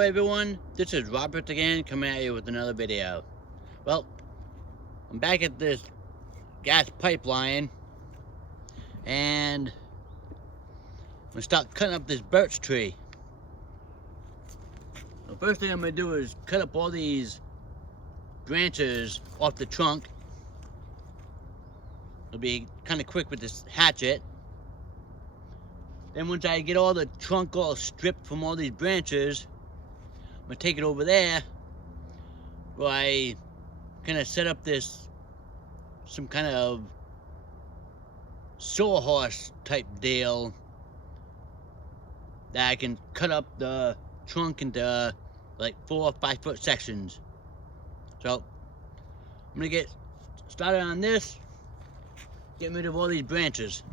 Hello everyone, this is Robert again, coming at you with another video. Well, I'm back at this gas pipeline and I'm gonna start cutting up this birch tree. The first thing I'm gonna do is cut up all these branches off the trunk. It'll be kind of quick with this hatchet. Then once I get all the trunk all stripped from all these branches, I'm gonna take it over there where I kind of set up some kind of sawhorse type deal that I can cut up the trunk into like 4 or 5 foot sections. So I'm gonna get started on this, getting rid of all these branches.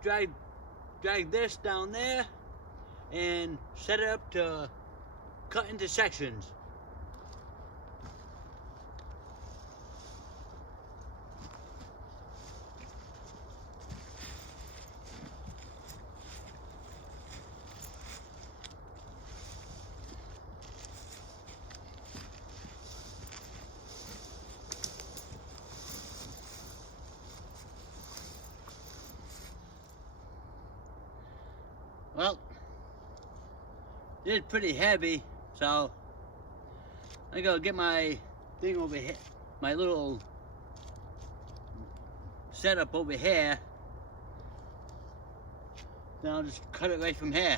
Drag this down there and set it up to cut into sections. Well, it's pretty heavy, so I gotta get my thing over here, my little setup over here. Then I'll just cut it right from here.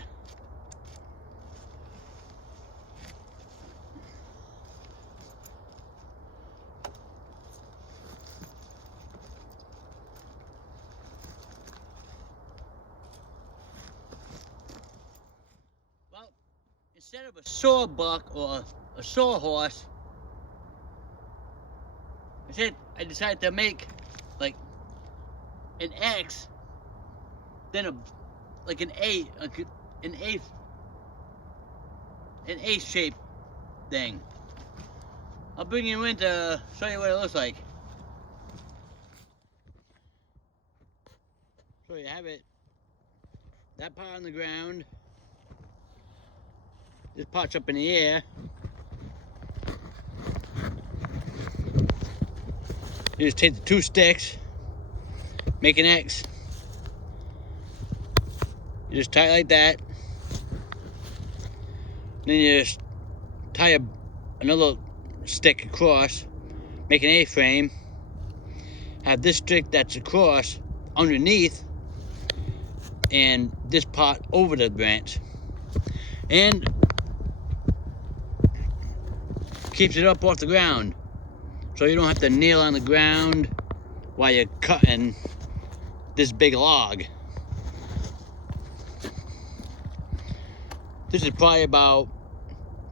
Instead of a sawbuck or a sawhorse, I decided to make like an X, then like an A shaped thing. I'll bring you in to show you what it looks like. So you have it, that part on the ground. This pot's up in the air. You just take the 2 sticks, make an X. You just tie it like that. Then you just tie another stick across, make an A-frame. Have this stick that's across underneath, and this pot over the branch. And keeps it up off the ground, so you don't have to kneel on the ground while you're cutting this big log. This is probably about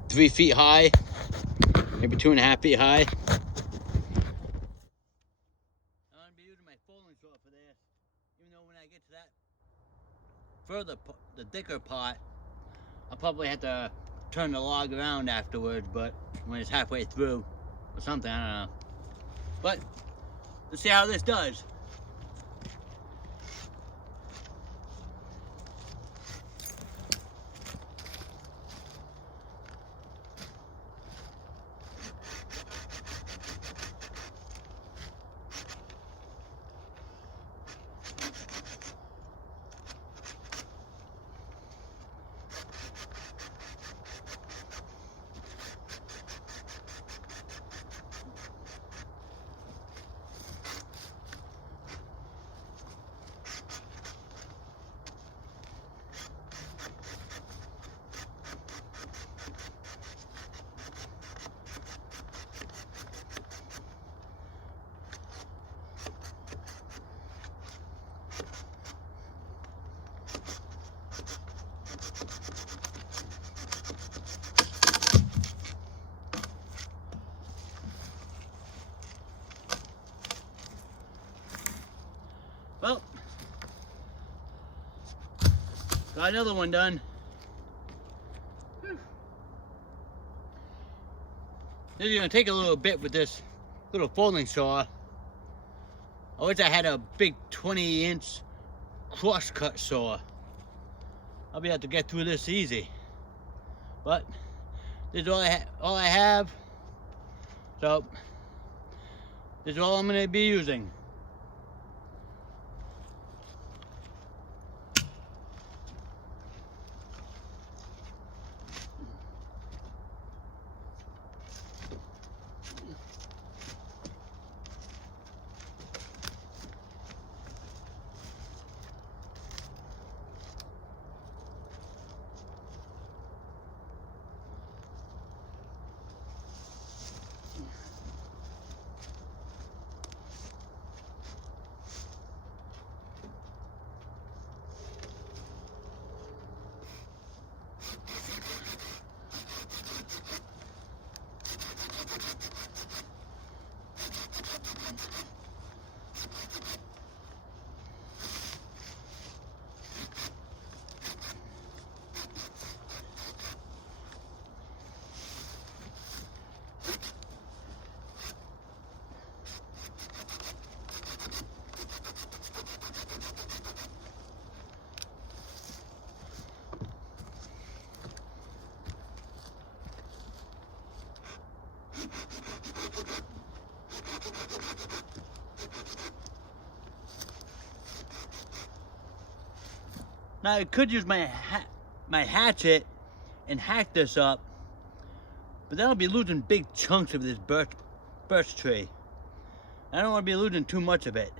3 feet high, maybe 2.5 feet high. I'm gonna be using my folding saw for this, even though when I get to that further, the thicker pot, I'll probably have to turn the log around afterwards, but when it's halfway through or something, I don't know. But let's see how this does. Well, got another one done. This is gonna take a little bit with this little folding saw. I wish I had a big 20-inch cross-cut saw. I'll be able to get through this easy. But this is all I have. So this is all I'm gonna be using. Now I could use my hatchet and hack this up, but then I'll be losing big chunks of this birch tree. I don't want to be losing too much of it.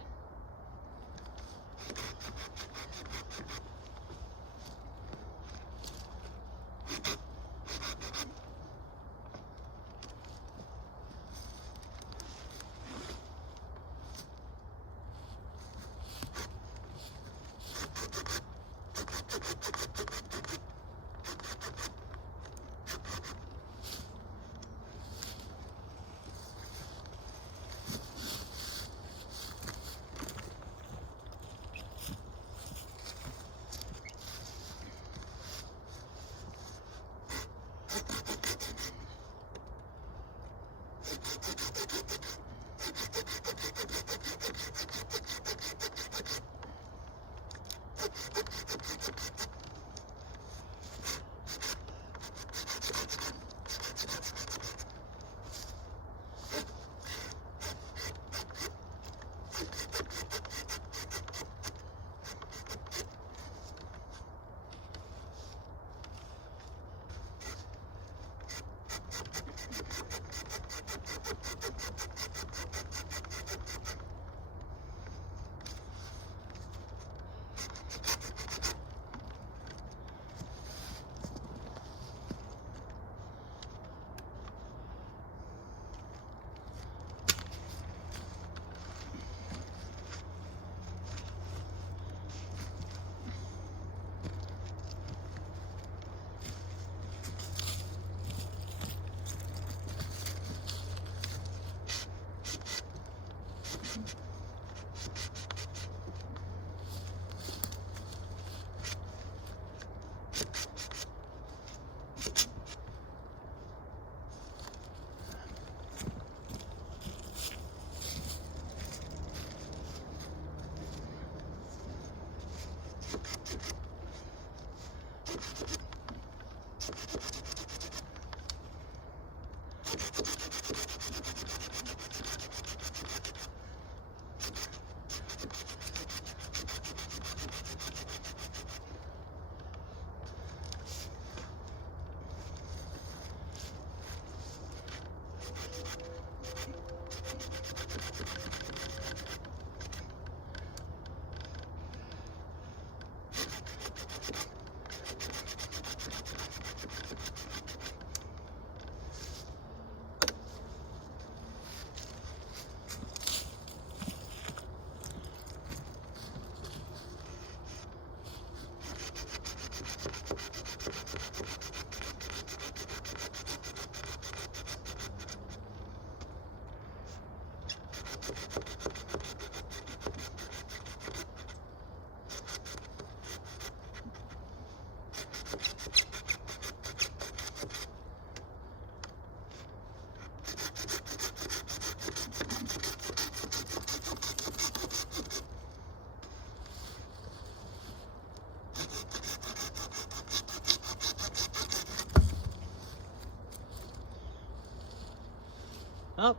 Oh,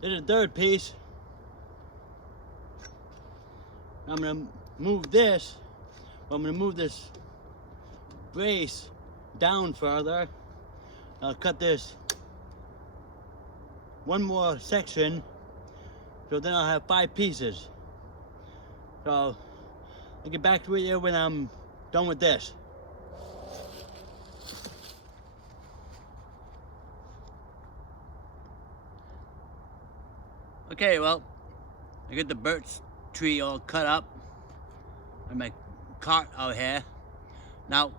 there's a third piece. I'm gonna move this. I'm gonna move this brace down further. I'll cut this one more section, so then I'll have 5 pieces. So I'll get back to you when I'm done with this. Okay, well, I got the birch tree all cut up and my cart out here. Now,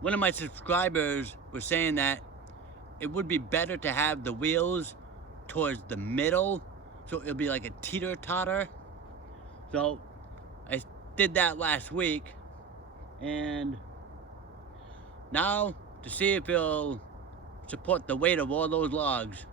one of my subscribers was saying that it would be better to have the wheels towards the middle, so it'll be like a teeter-totter. So I did that last week, and now to see if it'll support the weight of all those logs.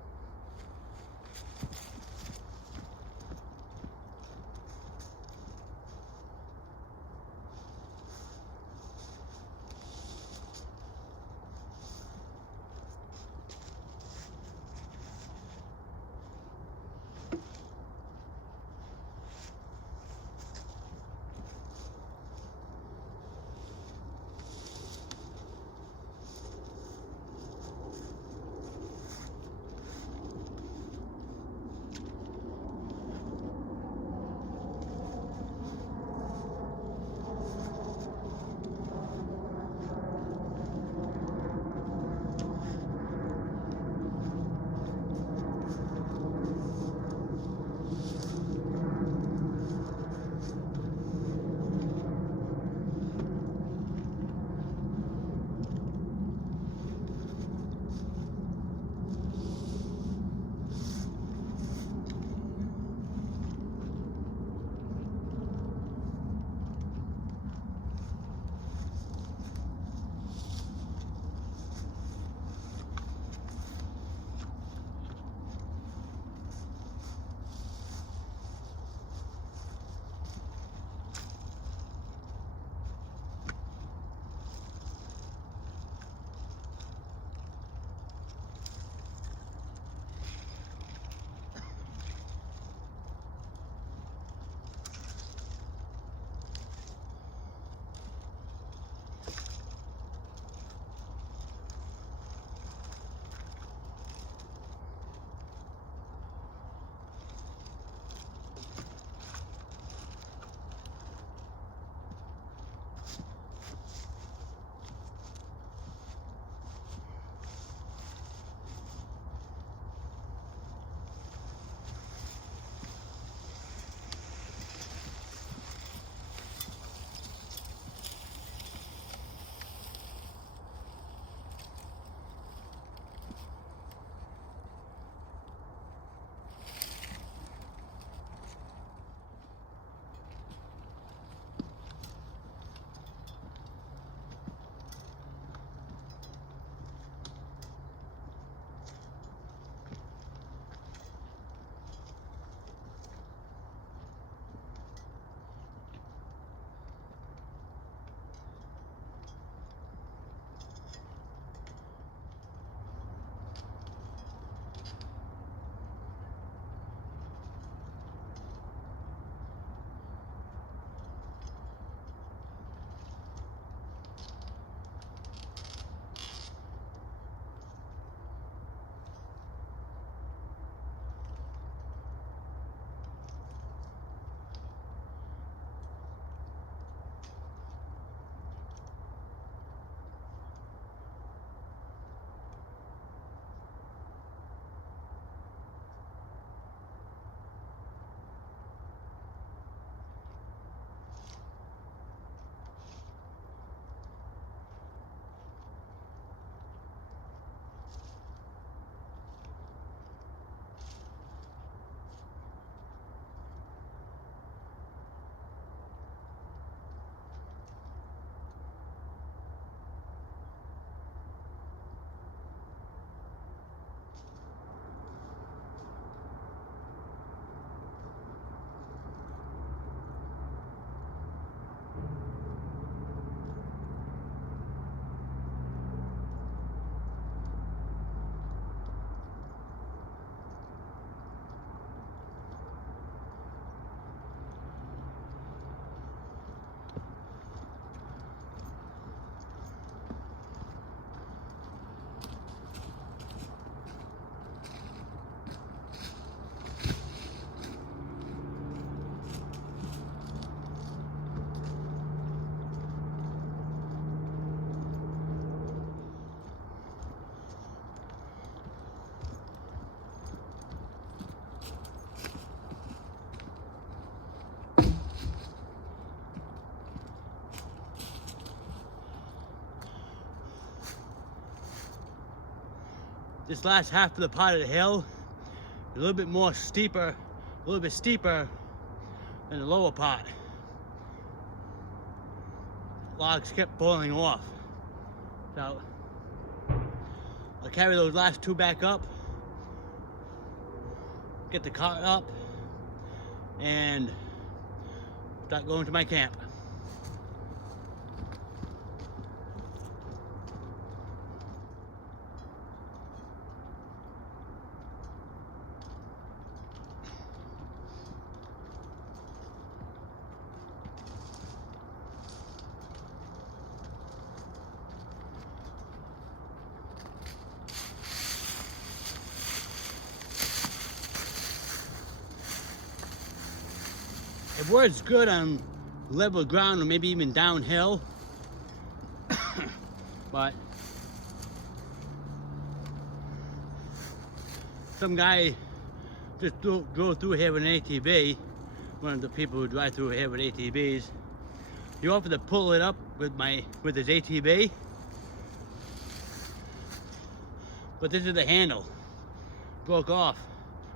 this last half of the part of the hill is a little bit more steeper, a little bit steeper than the lower part. Logs kept falling off. So I'll carry those last two back up, get the cart up, and start going to my camp. It works good on level ground or maybe even downhill, but some guy just drove through here with an ATV, one of the people who drive through here with ATVs. He offered to pull it up with his ATV, but this is the handle. Broke off,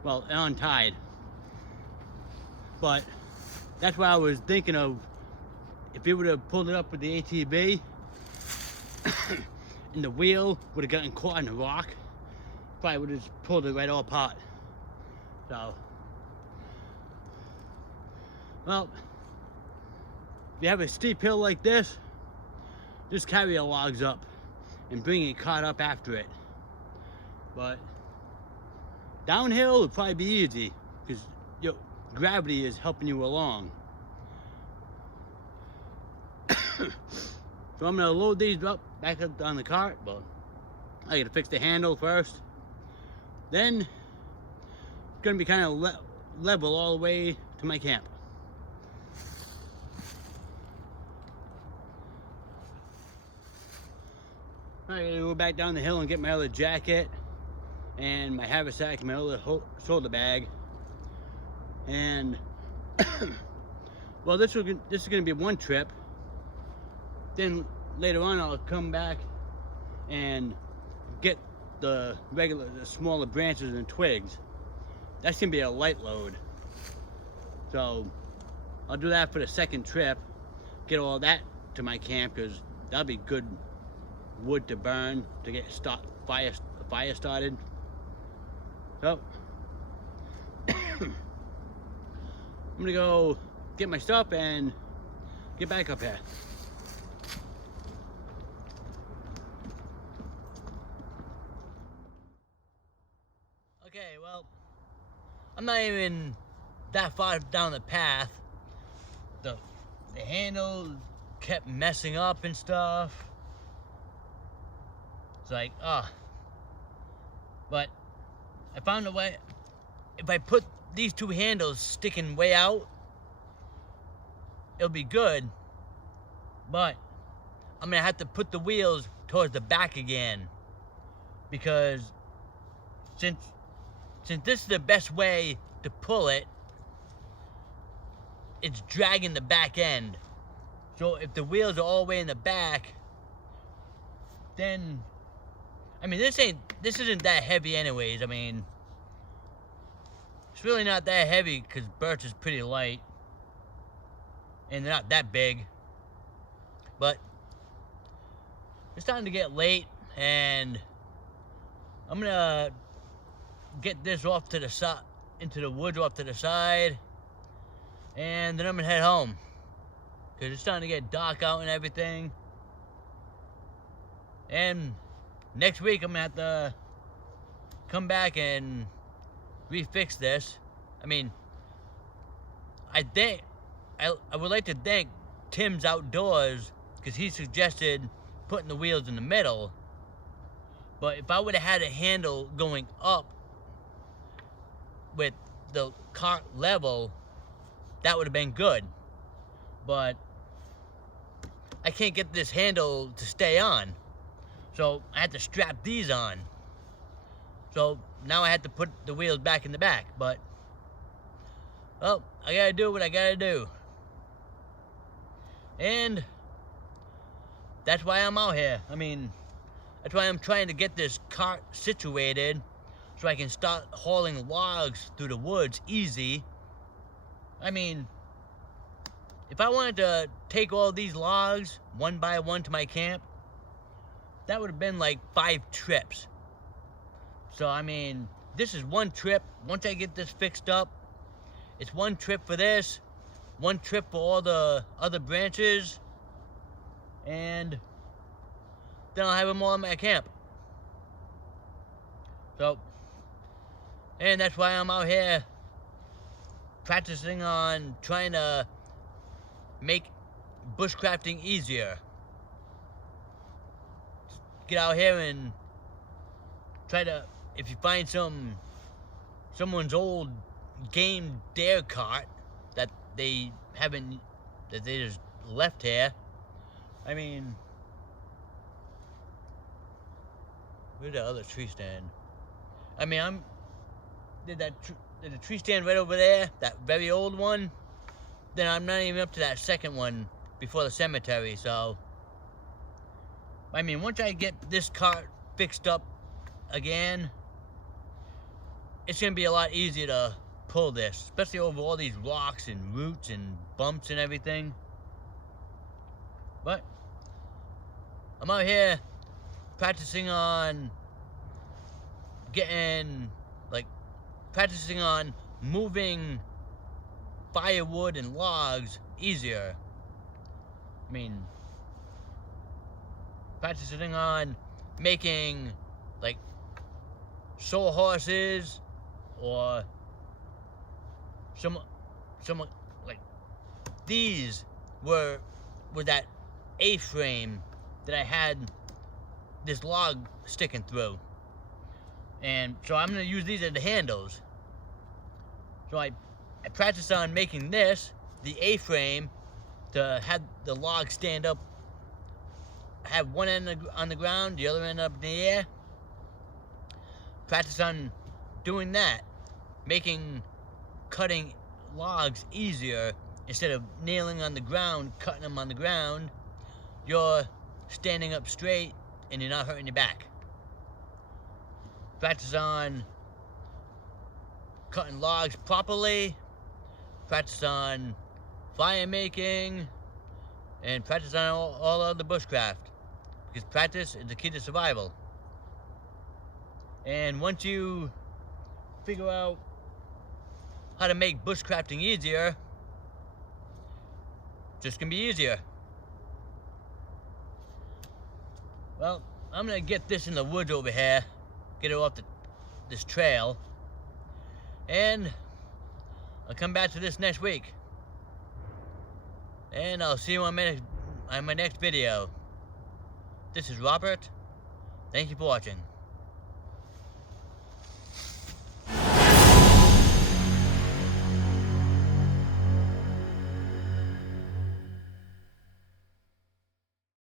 well, untied. But that's why I was thinking of, if he would have pulled it up with the ATV and the wheel would have gotten caught in the rock, probably would have just pulled it right all apart. So, well, if you have a steep hill like this, just carry your logs up and bring your cart up after it. But downhill would probably be easy because gravity is helping you along. So I'm gonna load these up back up on the cart, but I gotta fix the handle first. Then it's gonna be kind of level all the way to my camp. I'm gonna go back down the hill and get my other jacket and my haversack and my other shoulder bag. And well, this is gonna be one trip. Then later on I'll come back and get the smaller branches and twigs. That's gonna be a light load. So I'll do that for the second trip, get all that to my camp, because that'll be good wood to burn to get fire started. So I'm gonna go get my stuff and get back up here. Okay, well, I'm not even that far down the path. The handle kept messing up and stuff. It's like, but I found a way. If I put these two handles sticking way out, it'll be good, but I'm gonna have to put the wheels towards the back again, because since this is the best way to pull it, it's dragging the back end. So if the wheels are all the way in the back, then, I mean, this isn't that heavy anyways. I mean, it's really not that heavy because birch is pretty light and they're not that big. But it's starting to get late, and I'm gonna get this off to the side, into the woods off to the side, and then I'm gonna head home because it's starting to get dark out and everything. And next week I'm gonna have to come back and refix this. I mean, I would like to thank Tim's Outdoors, because he suggested putting the wheels in the middle. But if I would have had a handle going up with the cart level, that would have been good. But I can't get this handle to stay on, so I had to strap these on. So now I had to put the wheels back in the back. But, well, I gotta do what I gotta do. And that's why I'm out here. I mean, That's why I'm trying to get this cart situated so I can start hauling logs through the woods easy. I mean, if I wanted to take all these logs one by one to my camp, that would have been like 5 trips. So, I mean, this is one trip. Once I get this fixed up, it's one trip for this, one trip for all the other branches, and then I'll have them all in my camp. So, and that's why I'm out here practicing on trying to make bushcrafting easier. Get out here and try to, if you find someone's old game dare cart that they just left here. I mean, where's the other tree stand? I mean, did the tree stand right over there, that very old one? Then I'm not even up to that second one before the cemetery, so. I mean, once I get this cart fixed up again, it's gonna be a lot easier to pull this, especially over all these rocks and roots and bumps and everything. But I'm out here practicing on practicing on moving firewood and logs easier. I mean, practicing on making like sawhorses or some like these were that A-frame that I had this log sticking through, and so I'm gonna use these as the handles. So I practiced on making this the A-frame to have the log stand up, have one end on the ground, the other end up in the air. Practice on doing that, cutting logs easier. Instead of nailing on the ground, cutting them on the ground, you're standing up straight and you're not hurting your back. Practice on cutting logs properly, practice on fire making, and practice on all other bushcraft. Because practice is the key to survival. And once you figure out how to make bushcrafting easier, it's just gonna be easier. Well, I'm gonna get this in the woods over here, get it off this trail, and I'll come back to this next week. And I'll see you on my next video. This is Robert. Thank you for watching.